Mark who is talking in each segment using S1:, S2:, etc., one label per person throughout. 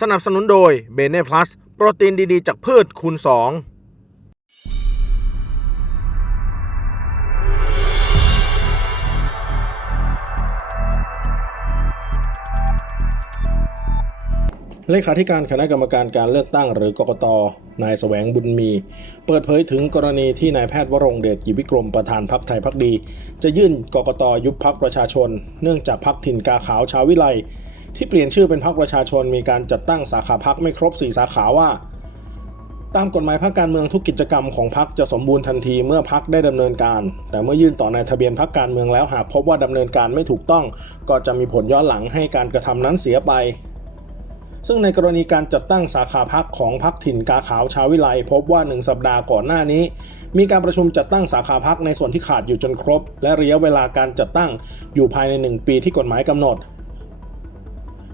S1: สนับสนุนโดยเบเน่พลัสโปรตีนดีๆ จากพืชคูณ2เลขาธิการคณะกรรมการการเลือกตั้งหรือกกต นายแสวงบุญมี เปิดเผยถึงกรณีที่นายแพทย์วรงเดชกิวิกรมประธานพักไทยพักดี จะยื่นกกตยุบพักประชาชน เนื่องจากพักถิ่นกาขาวชาววิไล ที่เปลี่ยนชื่อเป็นพักประชาชนมีการจัดตั้งสาขาพักไม่ครบ 4 สาขาว่า ตามกฎหมายพักการเมืองทุกกิจกรรมของพักจะสมบูรณ์ทันทีเมื่อพักได้ดำเนินการ แต่เมื่อยื่นต่อในายทะเบียนพักการเมืองแล้วหากพบว่าดำเนินการไม่ถูกต้อง ก็จะมีผลย้อนหลังให้การกระทำนั้นเสียไปซึ่งในกรณีการจัดตั้งสาขาพักของพักถิ่นกาขาวชาววิไลพบว่า 1 สัปดาห์ก่อนหน้านี้ มีการประชุมจัดตั้งสาขาพักในส่วนที่ขาดอยู่จนครบ และระยะเวลาการจัดตั้งอยู่ภายใน 1 ปีที่กฎหมายกำหนด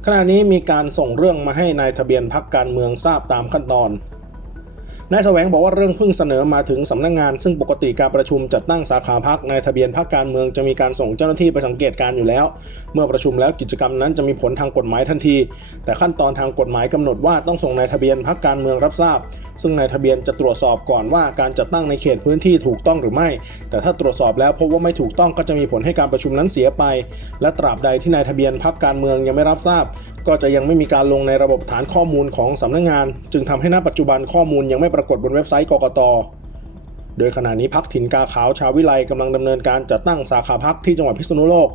S1: ขณะนี้มีการส่งเรื่องมาให้นายทะเบียนพักการเมืองทราบตามขั้นตอน นายแสวงบอกว่าเรื่องเพิ่งเสนอมาถึงสำนักงงาน ซึ่งปกติการประชุมจัดตั้งสาขาพักในทะเบียนพักการเมืองจะมีการส่งเจ้าหน้าที่ไปสังเกตการอยู่แล้ว เมื่อประชุมแล้วกิจกรรมนั้นจะมีผลทางกฎหมายทันที แต่ขั้นตอนทางกฎหมายกำหนดว่าต้องส่งนายทะเบียนพักการเมืองรับทราบ ซึ่งนายทะเบียนจะตรวจสอบก่อนว่าการจัดตั้งในเขตพื้นที่ถูกต้องหรือไม่ แต่ถ้าตรวจสอบแล้วพบว่าไม่ถูกต้องก็จะมีผลให้การประชุมนั้นเสียไป และตราบใดที่นายทะเบียนพักการเมืองยังไม่รับทราบ ก็จะยังไม่มีการลงในระบบฐานข้อมูลของสำนักงาน จึงทำให้ณปัจจุบันข้อมูลยังไม่ปรากฏบนเว็บไซต์กกตโดยขณะนี้พักถิ่นกาขาวชาววิไลกำลังดำเนินการจัดตั้งสาขาพักที่จังหวัดพิษณุโลก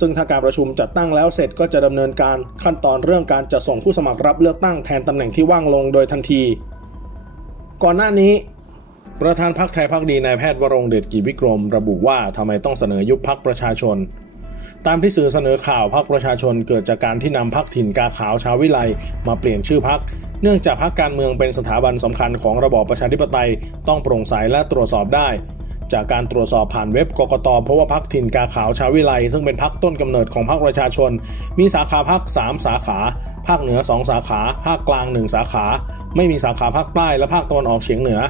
S1: ซึ่งถ้าการประชุมจัดตั้งแล้วเสร็จก็จะดำเนินการขั้นตอนเรื่องการจัดส่งผู้สมัครรับเลือกตั้งแทนตำแหน่งที่ว่างลงโดยทันที ก่อนหน้านี้ ประธานพักไทยพักดีนายแพทย์วรงเดชกิจวิกรม ระบุว่าทำไมต้องเสนอยุบพักประชาชน ตามที่สื่อเสนอข่าวพักประชาชนเกิดจากการที่นำพักถิ่นกาขาวชาววิไลมาเปลี่ยนชื่อพักเนื่องจากพักการเมืองเป็นสถาบันสำคัญของระบอบประชาธิปไตยต้องโปร่งใสและตรวจสอบได้ จากการตรวจสอบผ่านเว็บกกตเพราะว่าพักถิ่นกาขาวชาววิไลซึ่งเป็นพักต้นกำเนิดของพักประชาชน มีสาขาพัก3สาขา ภาคเหนือ 2 สาขา ภาคกลาง 1 สาขา ไม่มีสาขาภาคใต้และภาคตะวันออกเฉียงเหนือ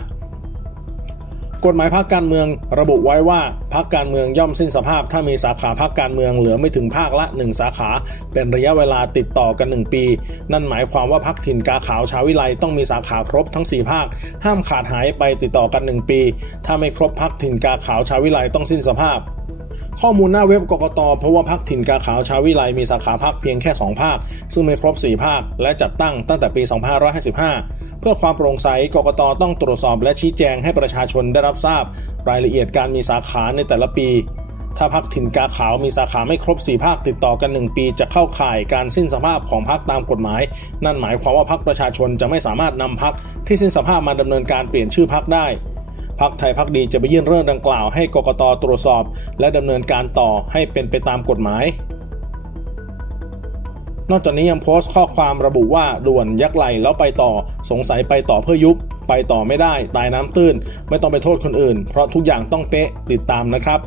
S1: กฎหมายพรรคการเมืองระบุไว้ว่าพรรคการเมืองย่อมสิ้นสภาพ ถ้ามีสาขาพรรคการเมืองเหลือไม่ถึงภาคละ 1 สาขา เป็นระยะเวลาติดต่อกัน 1 ปี นั่นหมายความว่าพรรคถิ่นกาขาวชาววิไลต้องมีสาขาครบทั้ง 4 ภาค ห้ามขาดหายไปติดต่อกัน 1 ปี ถ้าไม่ครบพรรคถิ่นกาขาวชาววิไลต้องสิ้นสภาพ ข้อมูลหน้าเว็บกกตเพราะว่าพักถิ่นกาขาวชาววิไลมีสาขาพักเพียงแค่ 2 ภาค ซึ่งไม่ครบ 4 ภาค และจัดตั้งตั้งแต่ปี 2555 เพื่อความโปร่งใสกกตต้องตรวจสอบและชี้แจงให้ประชาชนได้รับทราบ รายละเอียดการมีสาขาในแต่ละปี ถ้าพักถิ่นกาขาวมีสาขาไม่ครบ 4 ภาคติดต่อกัน 1 ปีจะเข้าข่ายการสิ้นสภาพของพักตามกฎหมาย นั่นหมายความว่าพักประชาชนจะไม่สามารถนำพักที่สิ้นสภาพมาดำเนินการเปลี่ยนชื่อพักได้ พักไทยพักดีจะไปยื่นเรื่องดังกล่าวให้กกตตรวจสอบ และดำเนินการต่อให้เป็นไปตามกฎหมาย นอกจากนี้ยังโพสต์ข้อความระบุว่าด่วนยักไหลแล้วไปต่อสงสัยไปต่อเพื่อยุบ ไปต่อไม่ได้ ตายน้ำตื้น ไม่ต้องไปโทษคนอื่น เพราะทุกอย่างต้องเป๊ะติดตามนะครับ